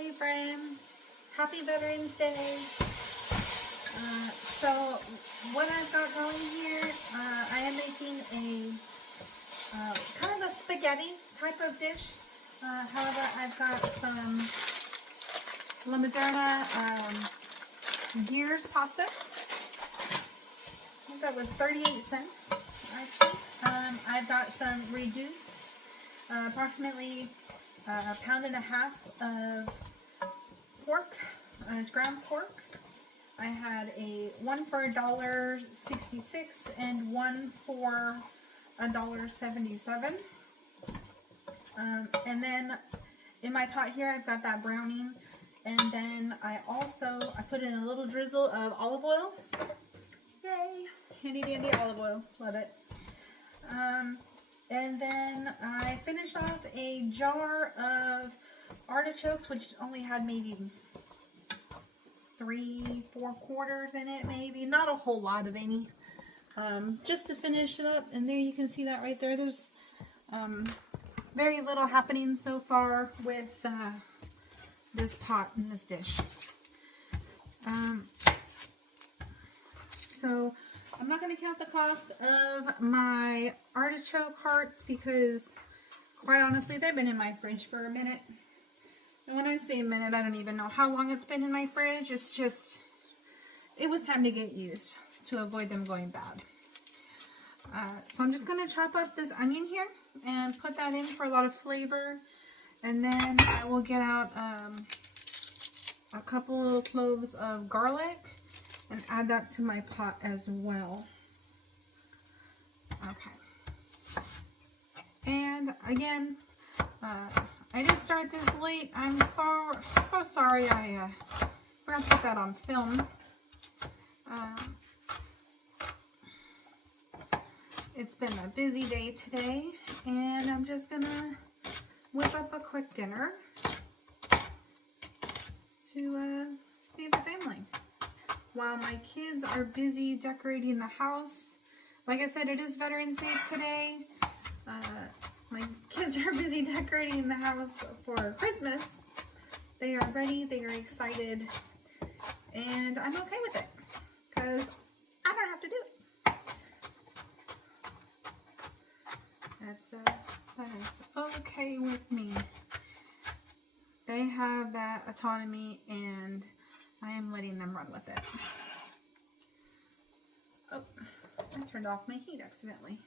Hey friends, happy Veterans Day. So what I've got going here, I am making a kind of a spaghetti type of dish. However, I've got some La Moderna Gears pasta. I think that was 38 cents actually. I've got some reduced, approximately a pound and a half of pork, it's ground pork. I had one for $1.66 and one for $1.77. And then in my pot here, I've got that browning. And then I put in a little drizzle of olive oil. Yay! Handy dandy olive oil. Love it. And then I finished off a jar of artichokes, which only had maybe 3-4 quarters in it, maybe. Not a whole lot of any. Just to finish it up. And there you can see that right there. There's very little happening so far with this pot and this dish. So I'm not going to count the cost of my artichoke hearts because, quite honestly, they've been in my fridge for a minute. And when I say a minute, I don't even know how long it's been in my fridge. It's just, it was time to get used to avoid them going bad. So I'm just going to chop up this onion here and put that in for a lot of flavor. And then I will get out a couple cloves of garlic and add that to my pot as well. Okay. And again, I did start this late. I'm so sorry I forgot to put that on film. It's been a busy day today, and I'm just gonna whip up a quick dinner to feed the family while my kids are busy decorating the house. Like I said, it is Veterans Day today. My kids are busy decorating the house for Christmas. They are ready, they are excited, and I'm okay with it because I don't have to do it. That is okay with me. They have that autonomy and I am letting them run with it. Oh, I turned off my heat accidentally.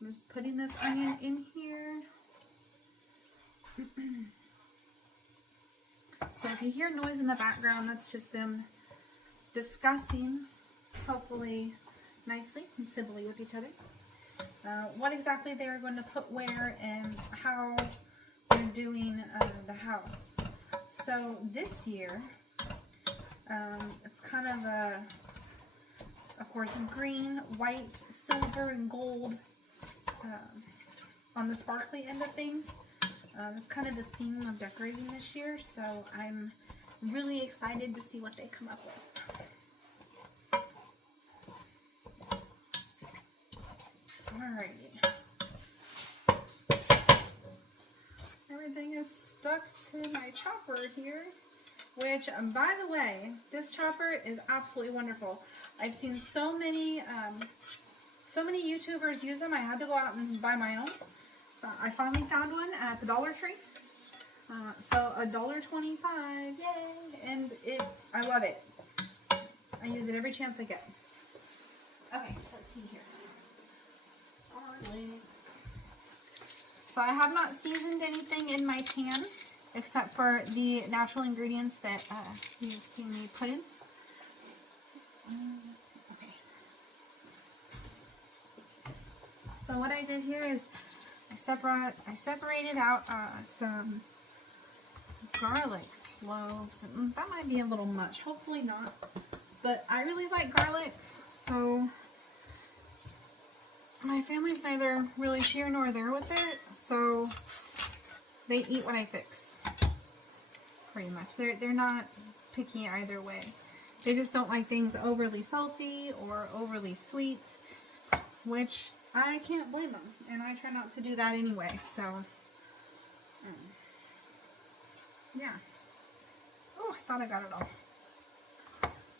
I'm just putting this onion in here. So if you hear noise in the background, that's just them discussing, hopefully nicely and civilly with each other, what exactly they are going to put where and how they're doing the house. So this year, it's kind of course, green, white, silver, and gold on the sparkly end of things. That's kind of the theme of decorating this year, so I'm really excited to see what they come up with. Alrighty. Everything is stuck to my chopper here, which, by the way, this chopper is absolutely wonderful. I've seen so many YouTubers use them. I had to go out and buy my own. I finally found one at the Dollar Tree. So $1.25, yay! And I love it. I use it every chance I get. Okay, let's see here. So I have not seasoned anything in my pan except for the natural ingredients that you've seen me put in. Okay. So what I did here is I separated out some garlic cloves. That might be a little much. Hopefully not. But I really like garlic, so my family's neither really here nor there with it, so they eat what I fix. Pretty much. They're not picky either way. They just don't like things overly salty or overly sweet, which I can't blame them, and I try not to do that anyway, so yeah. thought I got it all.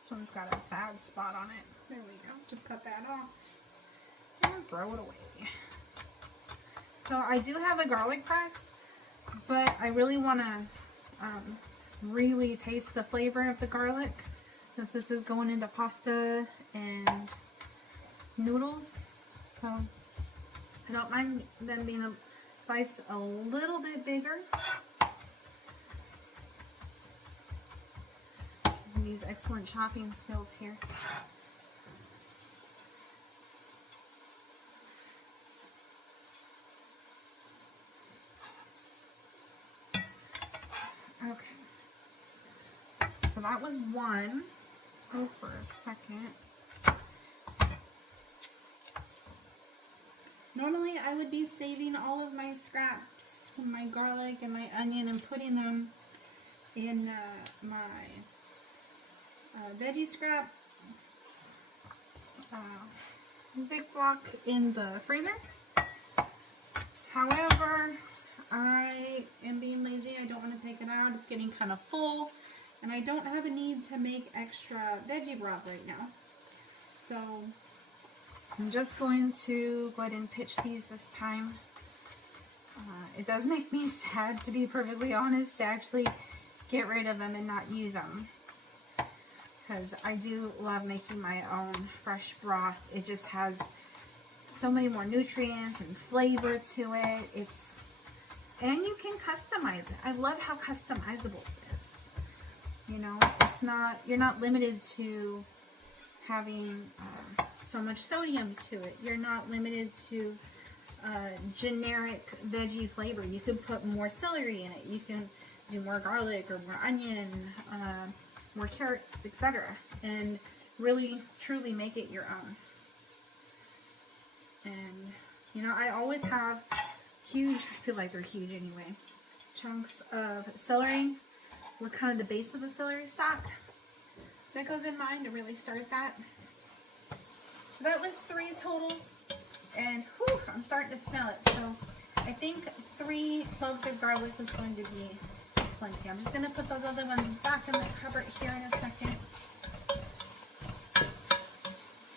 This one's got a bad spot on it. There we go. Just cut that off and throw it away. So I do have a garlic press, but I really want to really taste the flavor of the garlic since this is going into pasta and noodles. So I don't mind them being sliced a little bit bigger. These excellent chopping skills here. Okay. So that was one. Let's go for a second. Normally I would be saving all of my scraps from my garlic and my onion and putting them in my veggie scrap Ziploc in the freezer. However, I am being lazy. I don't want to take it out. It's getting kind of full and I don't have a need to make extra veggie broth right now. So I'm just going to go ahead and pitch these this time. It does make me sad, to be perfectly honest, to actually get rid of them and not use them. Because I do love making my own fresh broth. It just has so many more nutrients and flavor to it. And you can customize it. I love how customizable it is. You know, you're not limited to having so much sodium to it. You're not limited to generic veggie flavor. You can put more celery in it. You can do more garlic or more onion, more carrots, etc. And really, truly make it your own. And, you know, I always have huge, I feel like they're huge anyway, chunks of celery with kind of the base of the celery stalk that goes in mine to really start that. So that was 3 total, and whew, I'm starting to smell it. So I think 3 cloves of garlic is going to be plenty. I'm just going to put those other ones back in the cupboard here in a second.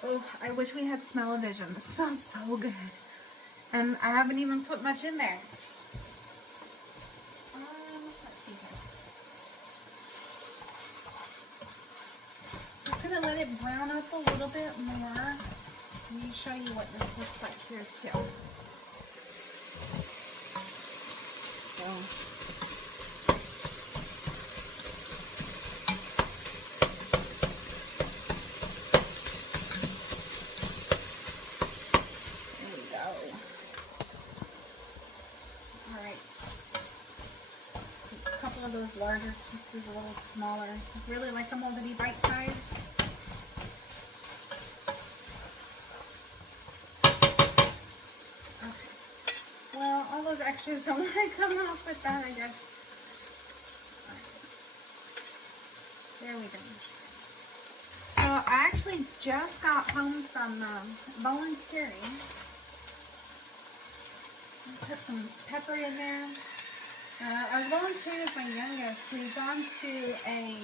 Oh, I wish we had smell-o-vision. This smells so good. And I haven't even put much in there. Let's see here. Just going to let it brown up a little bit more. Let me show you what this looks like here too. So, there we go. Alright. A couple of those larger pieces, a little smaller. I really like them all to be bite-sized. Those extras don't want to come off with that, I guess. There we go. So I actually just got home from volunteering. I'll put some pepper in there. I was volunteering with my youngest. We'd gone to a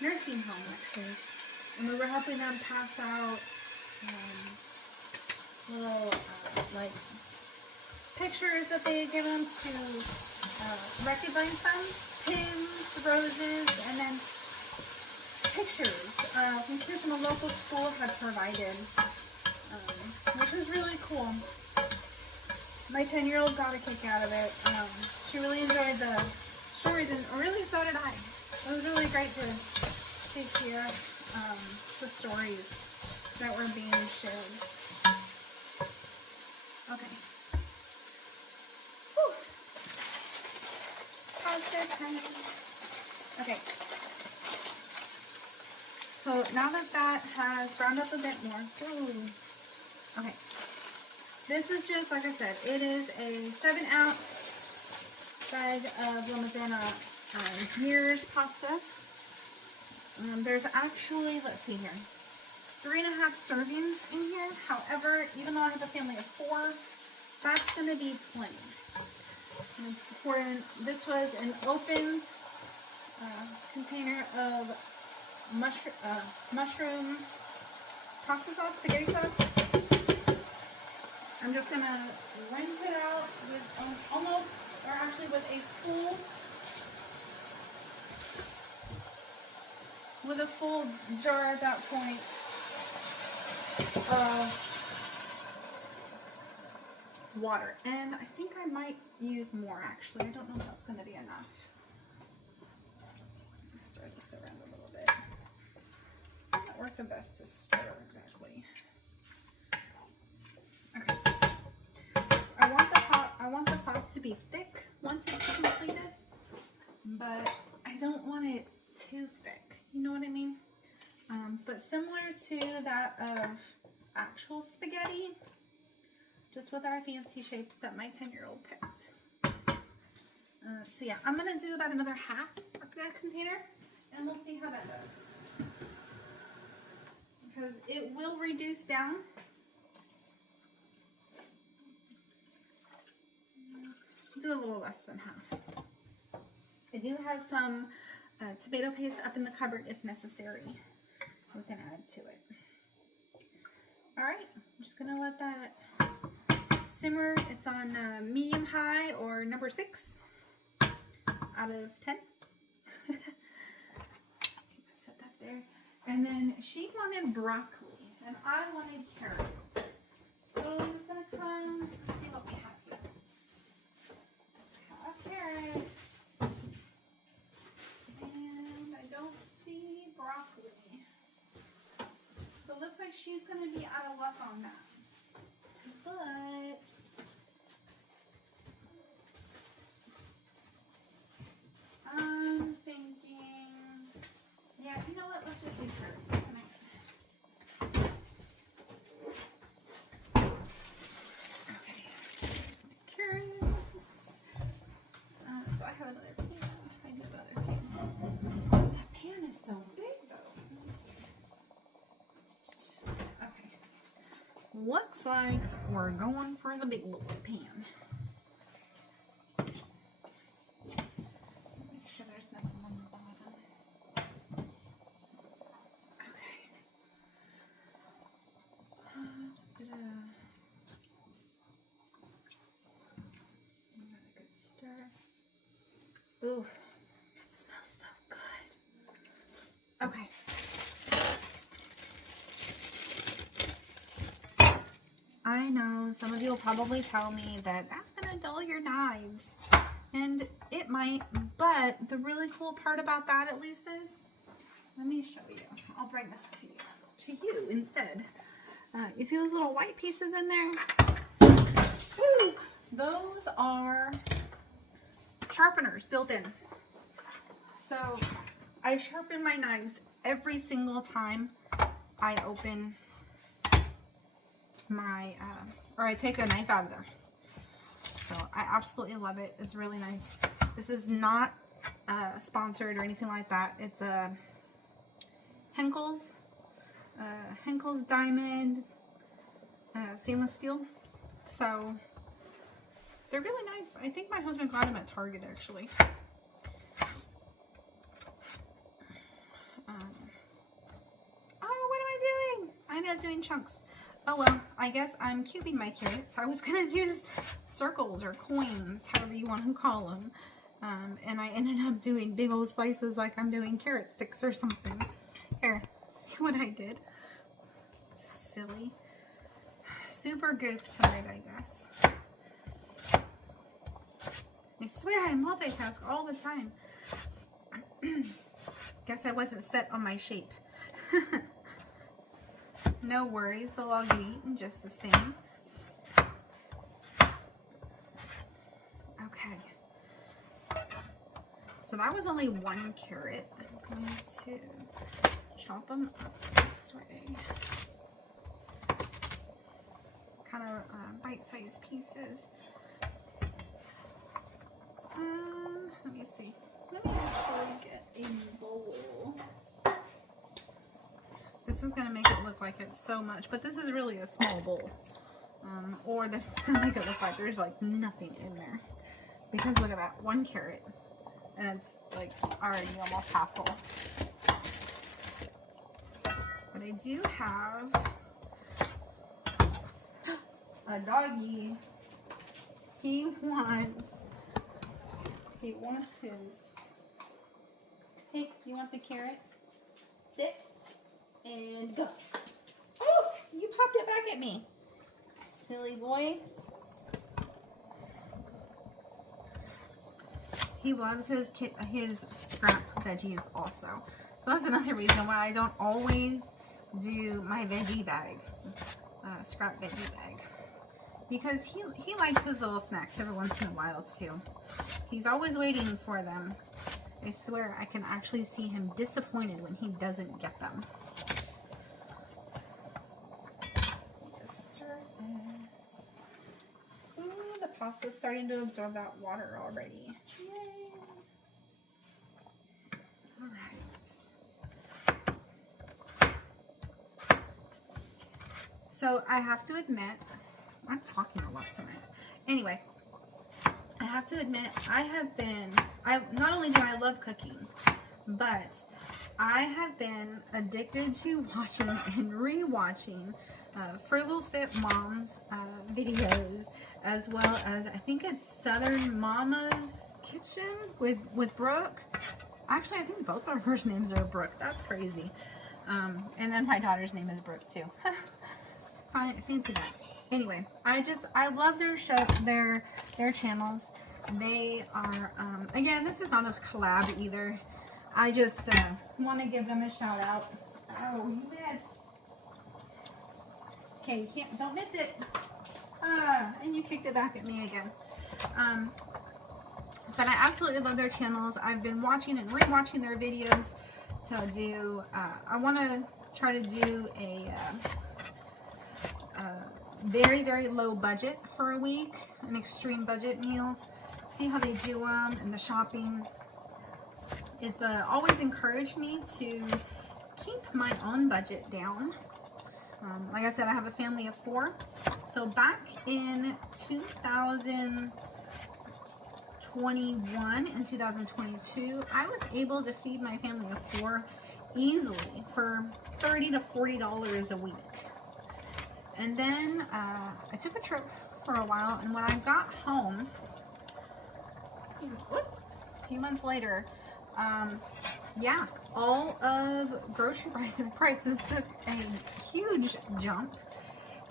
nursing home, actually. And we were helping them pass out little, like, pictures that they had given to recognize them, pins, roses, and then pictures from kids from a local school had provided, which was really cool. My 10-year-old got a kick out of it. She really enjoyed the stories, and really so did I. It was really great to hear the stories that were being shared. Okay. Okay, so now that that has browned up a bit more, okay, this is just, like I said, it is a 7-ounce bag of La Maddalena Mears pasta. There's actually, let's see here, 3.5 servings in here. However, even though I have a family of 4, that's going to be plenty. This was an opened container of mushroom pasta sauce, spaghetti sauce. I'm just gonna rinse it out with almost, or actually with a full jar at that point of water. And I think I might use more actually. I don't know if that's gonna be enough. Stir this around a little bit. It's not work the best to stir exactly. Okay. I want the sauce to be thick once it's completed, but I don't want it too thick. You know what I mean? But similar to that of actual spaghetti, just with our fancy shapes that my 10-year-old picked. So yeah, I'm gonna do about another half of that container, and we'll see how that does. Because it will reduce down. Do a little less than half. I do have some tomato paste up in the cupboard if necessary. We can add to it. All right, I'm just gonna let that simmer. It's on medium high or number 6 out of 10. Set that there. And then she wanted broccoli and I wanted carrots. So I'm just gonna come see what we have here. Carrots, and I don't see broccoli, so it looks like she's going to be out of luck on that, but I'm thinking, yeah, you know what, let's just do carrots tonight. Okay, here's my carrots. So I have another pan. I do have another pan. That pan is so big though. Okay. Looks like we're going for the big little pan. Make sure there's nothing on the bottom. Okay. Another good stir. Ooh, that smells so good. Okay. I know some of you will probably tell me that that's gonna dull your knives, and it might, but the really cool part about that at least is, let me show you. I'll bring this to you instead. You see those little white pieces in there? Ooh, those are sharpeners built in. So I sharpen my knives every single time I open my, or I take a knife out of there. So I absolutely love it. It's really nice. This is not sponsored or anything like that. It's a Henkel's Diamond stainless steel. So they're really nice. I think my husband got them at Target actually. Oh, what am I doing? I ended up doing chunks. Oh well, I guess I'm cubing my carrots. I was gonna do circles or coins, however you want to call them. And I ended up doing big old slices like I'm doing carrot sticks or something. Here, see what I did? Silly. Super goof tonight, I guess. I swear I multitask all the time. Guess I wasn't set on my shape. No worries, they'll all get eaten just the same. Okay. So that was only one carrot. I'm going to chop them up this way. Kind of bite-sized pieces. Let me see. Let me actually get a bowl. This is going to make it look like it's so much, but this is really a small bowl. Or this is going to make it look like there's like nothing in there. Because look at that, one carrot. and it's like already almost half full. But I do have a doggy. He wants his. Hey, you want the carrot? Sit and go. Oh, you popped it back at me. Silly boy. He loves his scrap veggies also. So that's another reason why I don't always do my veggie bag, scrap veggie bag. Because he likes his little snacks every once in a while too. He's always waiting for them. I swear I can actually see him disappointed when he doesn't get them. Just stir this. Ooh, the pasta's starting to absorb that water already. Yay! All right. So I have to admit, I'm talking a lot tonight. Anyway, I have to admit, not only do I love cooking, but I have been addicted to watching and re-watching Frugal Fit Mom's videos, as well as I think it's Southern Mama's Kitchen with Brooke. Actually, I think both our first names are Brooke. That's crazy. And then my daughter's name is Brooke too. Fancy that. Anyway, I love their show, their channels. They are, again, this is not a collab either. I just want to give them a shout out. Oh, you missed. Okay, don't miss it. And you kicked it back at me again. But I absolutely love their channels. I've been watching and re-watching their videos to do, I want to try to do a very, very low budget for a week, an extreme budget meal. See how they do them and the shopping. It's always encouraged me to keep my own budget down. Like I said, I have a family of 4. So back in 2021 and 2022, I was able to feed my family of 4 easily for $30 to $40 a week. And then I took a trip for a while, and when I got home, a few months later, yeah, all of grocery prices took a huge jump.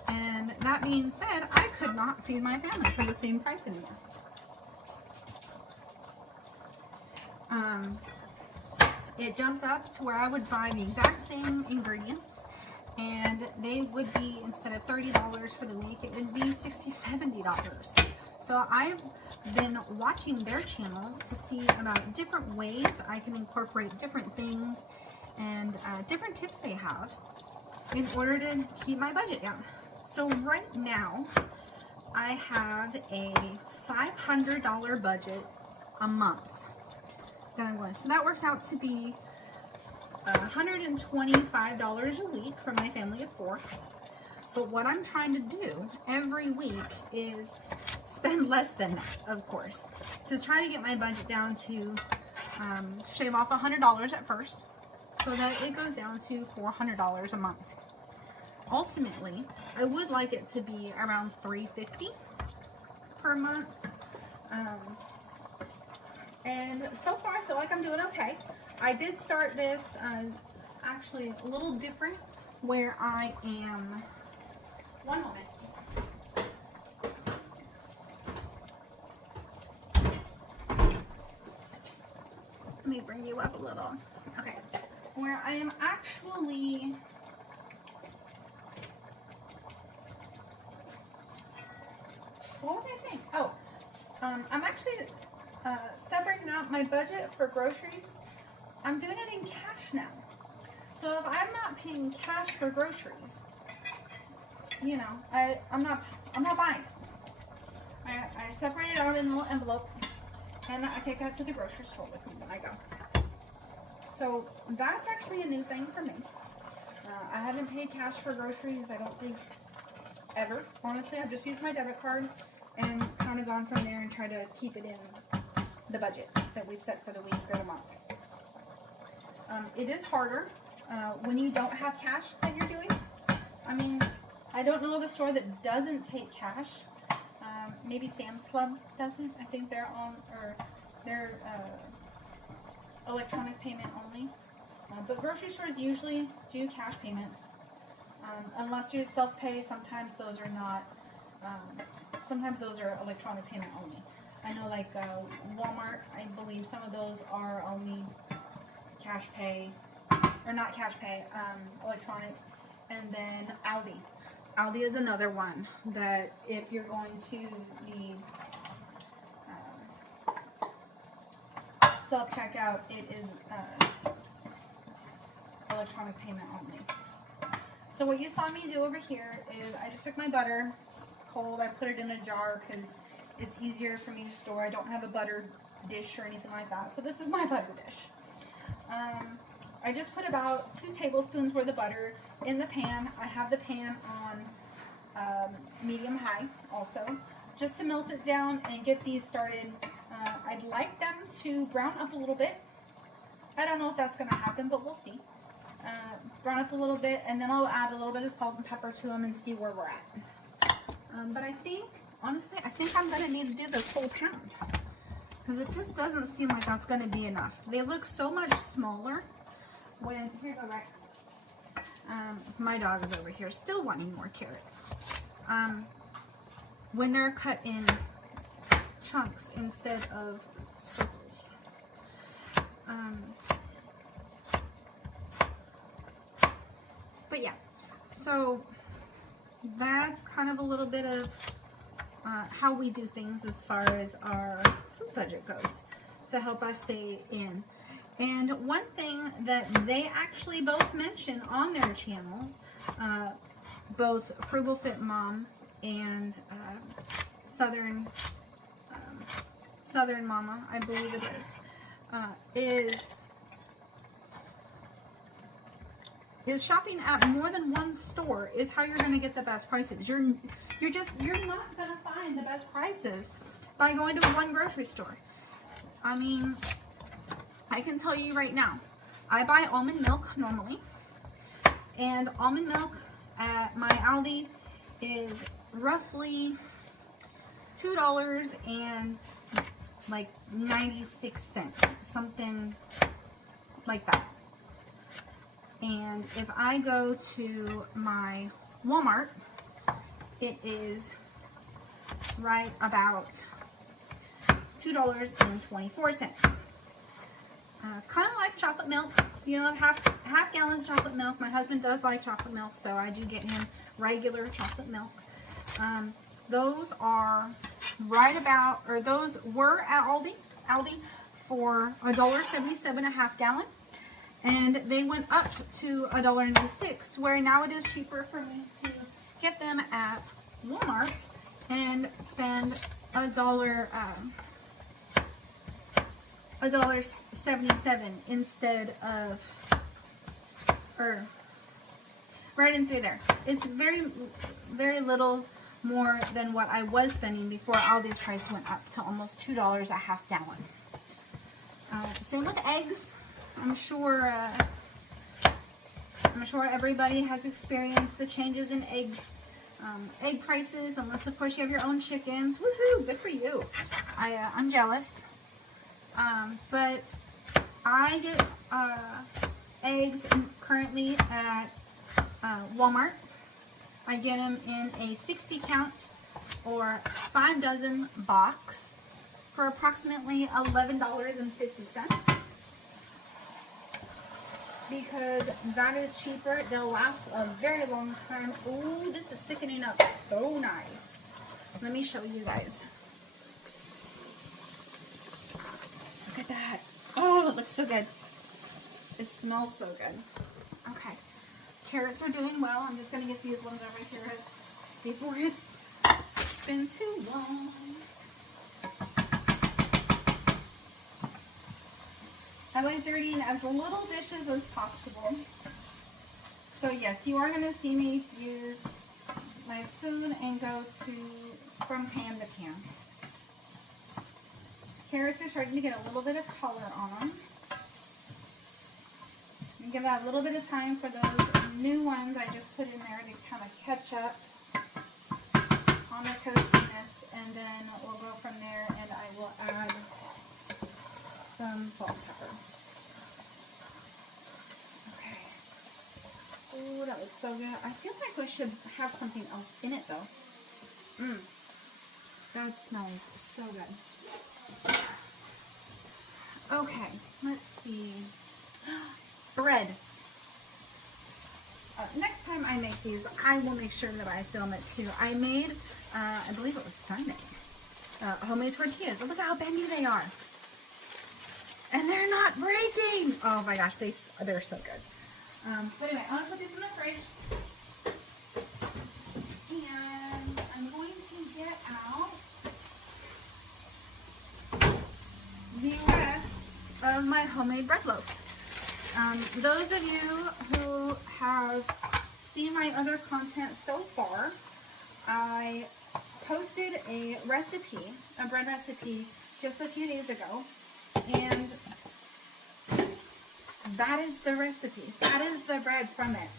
And that being said, I could not feed my family for the same price anymore. It jumped up to where I would buy the exact same ingredients, and they would be, instead of $30 for the week, it would be $60, $70. So I've been watching their channels to see about different ways I can incorporate different things and different tips they have in order to keep my budget down. So right now, I have a $500 budget a month that I'm going. So that works out to be $125 a week for my family of 4. But what I'm trying to do every week is spend less than that, of course. So try to get my budget down to shave off $100 at first, so that it goes down to $400 a month. Ultimately, I would like it to be around $350 per month. And so far, I feel like I'm doing okay. I did start this actually a little different, where I am, one moment. Let me bring you up a little. Okay, where I am actually, what was I saying? Oh, I'm actually separating out my budget for groceries. I'm doing it in cash now. So if I'm not paying cash for groceries, you know, I'm not buying it. I separate it out in a little envelope, and I take that to the grocery store with me when I go. So that's actually a new thing for me. I haven't paid cash for groceries, I don't think, ever. Honestly, I've just used my debit card and kind of gone from there and tried to keep it in the budget. that we've set for the week or the month. It is harder when you don't have cash that you're doing. I mean, I don't know of a store that doesn't take cash. Maybe Sam's Club doesn't. I think they're on, or they're electronic payment only. But grocery stores usually do cash payments. Unless you're self-pay, sometimes those are not. Sometimes those are electronic payment only. I know, like Walmart, I believe some of those are only cash pay, or not cash pay, electronic. And then Aldi. Aldi is another one that if you're going to need self-checkout, it is electronic payment only. So what you saw me do over here is I just took my butter. It's cold. I put it in a jar because it's easier for me to store. I don't have a butter dish or anything like that. So this is my butter dish. I just put about 2 tablespoons worth of butter in the pan. I have the pan on medium high also, just to melt it down and get these started. I'd like them to brown up a little bit. I don't know if that's going to happen, but we'll see. Brown up a little bit, and then I'll add a little bit of salt and pepper to them and see where we're at. But I think, honestly, I think I'm going to need to do this whole pound, because it just doesn't seem like that's going to be enough. They look so much smaller when, here you go Rex. My dog is over here still wanting more carrots. When they're cut in chunks instead of circles. But yeah, so that's kind of a little bit of how we do things as far as our food budget goes to help us stay in. And one thing that they actually both mention on their channels, both Frugal Fit Mom and Southern Mama, I believe it is shopping at more than one store is how you're going to get the best prices. You're not going to find the best prices by going to one grocery store. I mean, I can tell you right now, I buy almond milk normally, and almond milk at my Aldi is roughly $2 and like 96 cents, something like that. And if I go to my Walmart, it is right about $2.24. Kind of like chocolate milk, you know, half gallons chocolate milk. My husband does like chocolate milk, so I do get him regular chocolate milk. Those are right about, or those were at Aldi for $1.77 a half gallon, and they went up to $1.96, where now it is cheaper for me to get them at Walmart and spend $1.77 instead of, or right in through there. It's very, very little more than what I was spending before Aldi's price went up to almost $2 a half gallon. Same with eggs. I'm sure everybody has experienced the changes in egg prices, unless of course you have your own chickens. Woohoo! Good for you. I'm jealous. But I get eggs currently at Walmart. I get them in a 60 count or 5 dozen box for approximately $11.50. Because that is cheaper. They'll last a very long time. Ooh, this is thickening up so nice. Let me show you guys. Look at that. Oh, it looks so good. It smells so good. Okay. Carrots are doing well. I'm just going to get these ones over here before it's been too long. I like dirtying as little dishes as possible. So yes, you are going to see me use my spoon and go from pan to pan. carrots are starting to get a little bit of color on them. And give that a little bit of time for those new ones I just put in there to kind of catch up on the toastiness, and then we'll go from there, and I will add some salt and pepper. Okay. Oh, that looks so good. I feel like we should have something else in it though. That smells so good. Okay, let's see. Bread. Next time I make these, I will make sure that I film it too. I made, I believe it was Sunday, homemade tortillas. Look at how bendy they are. And they're not breaking. Oh my gosh, they're so good. But anyway, I'm going to put these in the fridge. And I'm going to get out the rest of my homemade bread loaf. Those of you who have seen my other content so far, I posted a recipe, a bread recipe, just a few days ago, and that is the recipe. That is the bread from it.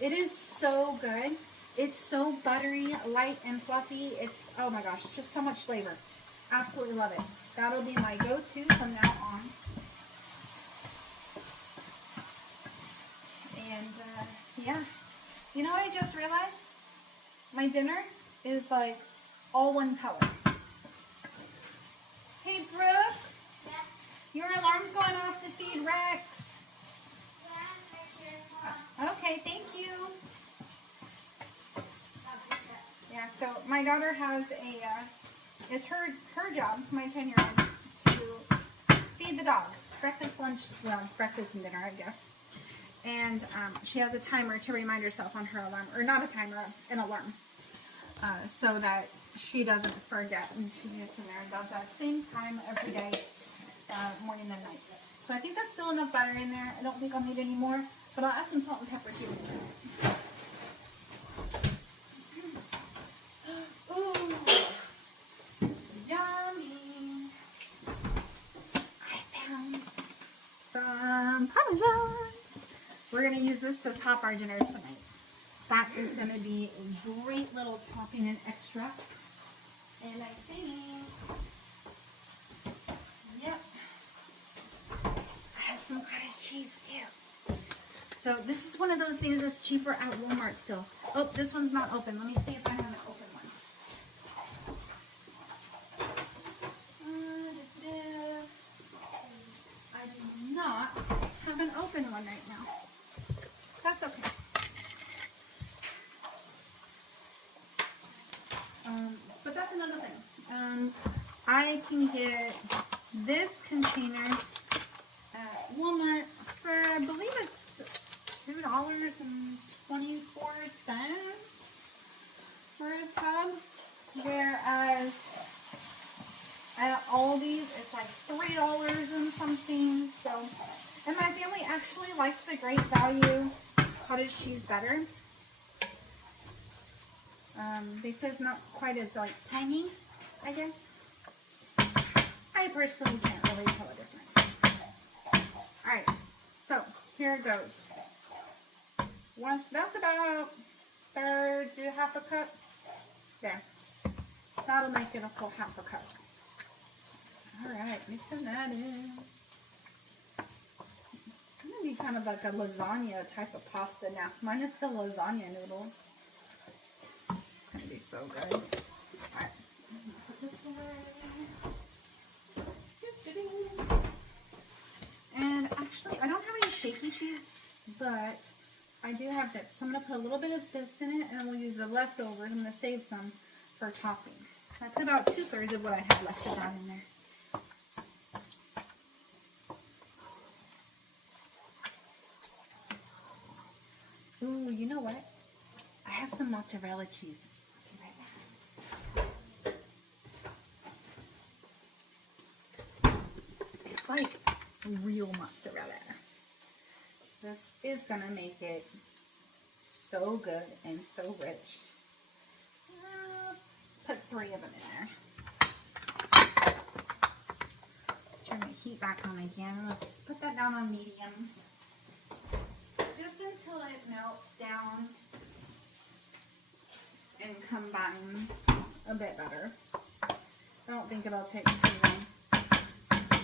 It is so good. It's so buttery, light, and fluffy. It's, oh my gosh, just so much flavor. Absolutely love it. That'll be my go-to from now on. And yeah, you know what I just realized? My dinner is like all one color. Hey Brooke, your alarm's going off to feed Rex. Okay, thank you. Yeah, so my daughter has a, it's her job, my 10-year-old, to feed the dog. Breakfast, lunch, well, breakfast and dinner, I guess. And she has a timer to remind herself on her alarm, or not a timer, an alarm, so that she doesn't forget, and she gets in there and does that same time every day, morning and night. So I think that's still enough butter in there. I don't think I'll need any more, but I'll add some salt and pepper too. Ooh, yummy! I found some Parmesan. We're going to use this to top our dinner tonight. That is going to be a great little topping and extra. And I think, yep, I have some cottage cheese too. So this is one of those things that's cheaper at Walmart still. Oh, this one's not open. Let me see if I have an open one. I do not have an open one right now. That's okay. But that's another thing. I can get this container at Walmart for, I believe it's $2.24 for a tub, whereas at Aldi's it's like $3 and something. So, and my family actually likes the Great Value cottage cheese better. They say it's not quite as like tangy, I guess. I personally can't really tell a difference. Alright, so here it goes. Once that's about third to half a cup. There. That'll make it a full half a cup. Alright, mixing that in. It's gonna be kind of like a lasagna type of pasta now, minus the lasagna noodles. It's gonna be so good. Alright, put this away. And actually, I don't have any shaky cheese, but I do have this. So I'm going to put a little bit of this in it, and we'll use the leftovers. I'm going to save some for topping. So I put about 2/3 of what I have left of that in there. Ooh, you know what? I have some mozzarella cheese. It's like real mozzarella. This is gonna make it so good and so rich. Put 3 of them in there. turn the heat back on again. Let's just put that down on medium. Just until it melts down and combines a bit better. I don't think it'll take too long.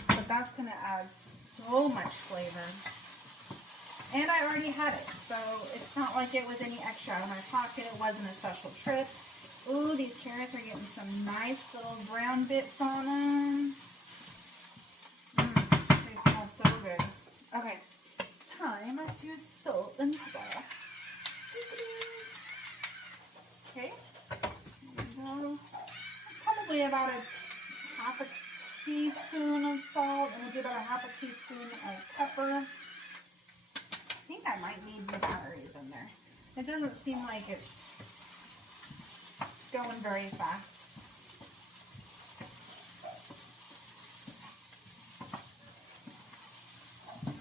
But that's going to add so much flavor. And I already had it, so it's not like it was any extra out of my pocket. It wasn't a special trip. Ooh, these carrots are getting some nice little brown bits on them. They smell so good. Okay, time to salt and pepper. Okay, there we go. Probably about a half a teaspoon of salt, and we'll do about a half a teaspoon of pepper. I think I might need the batteries in there. It doesn't seem like it's going very fast.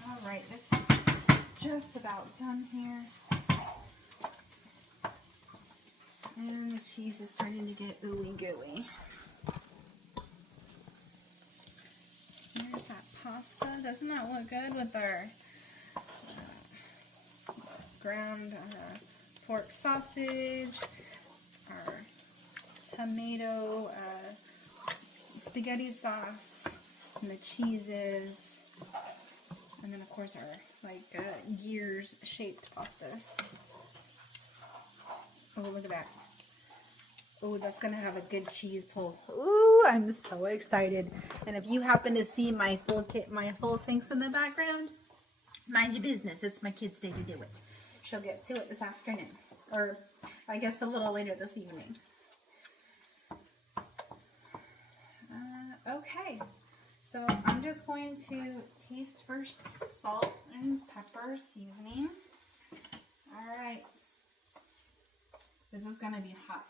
All right, this is just about done here. And the cheese is starting to get ooey gooey. There's that pasta. Doesn't that look good with our ground pork sausage, our tomato spaghetti sauce, and the cheeses, and then of course our gears shaped pasta. Oh, look at that. Oh, that's gonna have a good cheese pull. Ooh, I'm so excited. And if you happen to see my full kit, my full sinks in the background, mind your business. It's my kid's day to do it. She'll get to it this afternoon, or I guess a little later this evening. Okay, so I'm just going to taste for salt and pepper seasoning. All right, this is gonna be hot.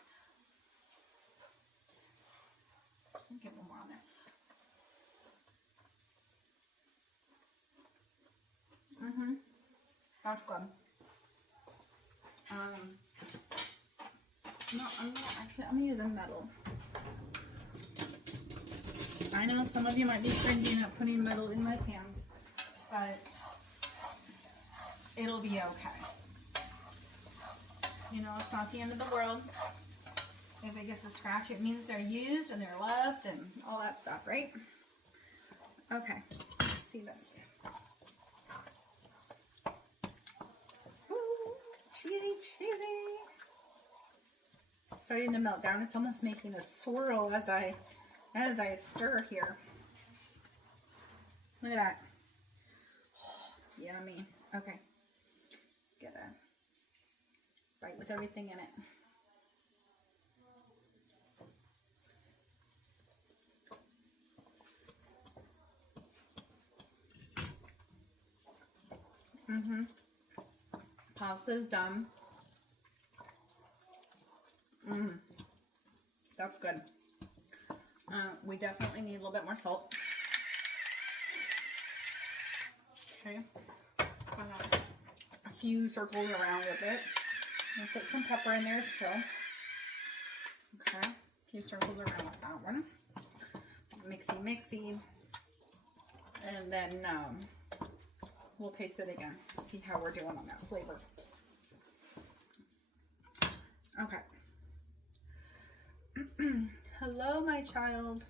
Just get one more on there. That's good. No, I'm gonna use a metal. I know some of you might be cringing at putting metal in my pans, but it'll be okay. You know, it's not the end of the world. If it gets a scratch, it means they're used and they're loved and all that stuff, right? Okay, let's see this. Ooh, cheesy. It's starting to melt down. It's almost making a swirl as I stir here. Look at that. Oh, yummy. Okay. Let's get a bite with everything in it. Pasta's done. That's good. We definitely need a little bit more salt. Okay. A few circles around with it. We'll put some pepper in there too. Okay. A few circles around with that one. Mixy. And then we'll taste it again. See how we're doing on that flavor. Okay. Hello, my child.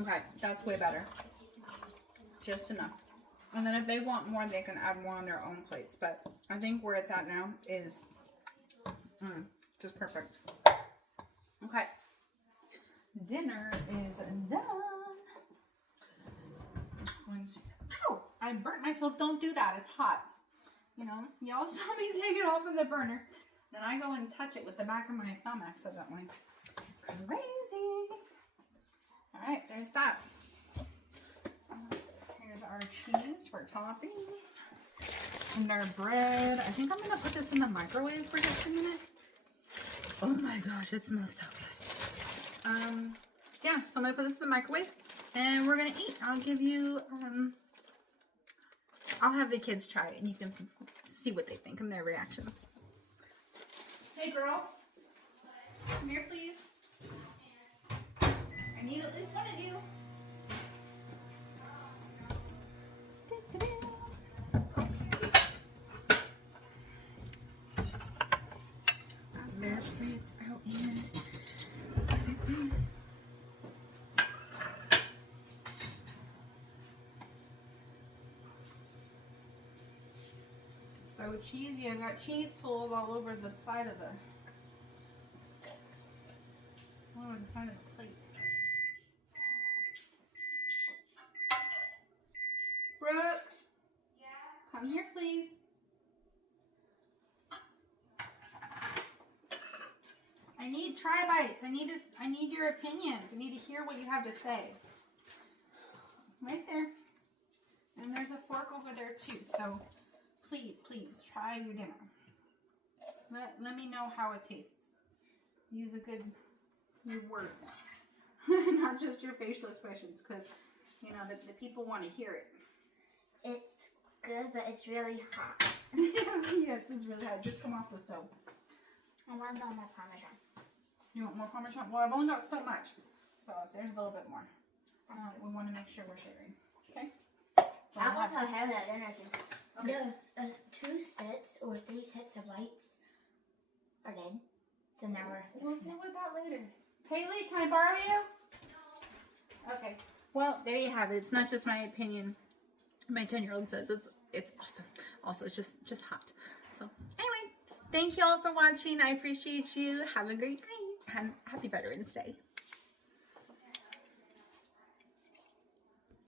Okay, that's way better. Just enough. And then if they want more, they can add more on their own plates. But I think where it's at now is just perfect. Okay. Dinner is done. Ow! I burnt myself. Don't do that. It's hot. You know, y'all saw me take it off of the burner. Then I go and touch it with the back of my thumb accidentally. Crazy. All right, there's that. Here's our cheese for topping. And our bread. I think I'm going to put this in the microwave for just a minute. Oh my gosh, it smells so good. Yeah, so I'm going to put this in the microwave. And we're going to eat. I'll give you, I'll have the kids try it and you can see what they think and their reactions. Hey girls, come here please. I need at least one of you. There's plates out in. So cheesy. I've got cheese pulls all over the side of the plate. Brooke, come here, please. I need try bites. I need your opinions. I need to hear what you have to say. Right there. And there's a fork over there too. So please try your dinner. Let me know how it tastes. Use your words, not just your facial expressions, because you know the people want to hear it. It's good, but it's really hot. Yes, it's really hot. Just come off the stove. I want more Parmesan. You want more Parmesan? Well, I've only got so much, so there's a little bit more. We want to make sure we're sharing. Okay. So I want to have that dinner too. Okay. The 2 sets or 3 sets of lights are dead. So now we're We'll fixing deal it. with that later. Kaylee, can I borrow you? No. Okay. Well, there you have it. It's not just my opinion. My 10-year-old says it's awesome. Also, it's just hot. So anyway, thank you all for watching. I appreciate you. Have a great night and happy Veterans Day.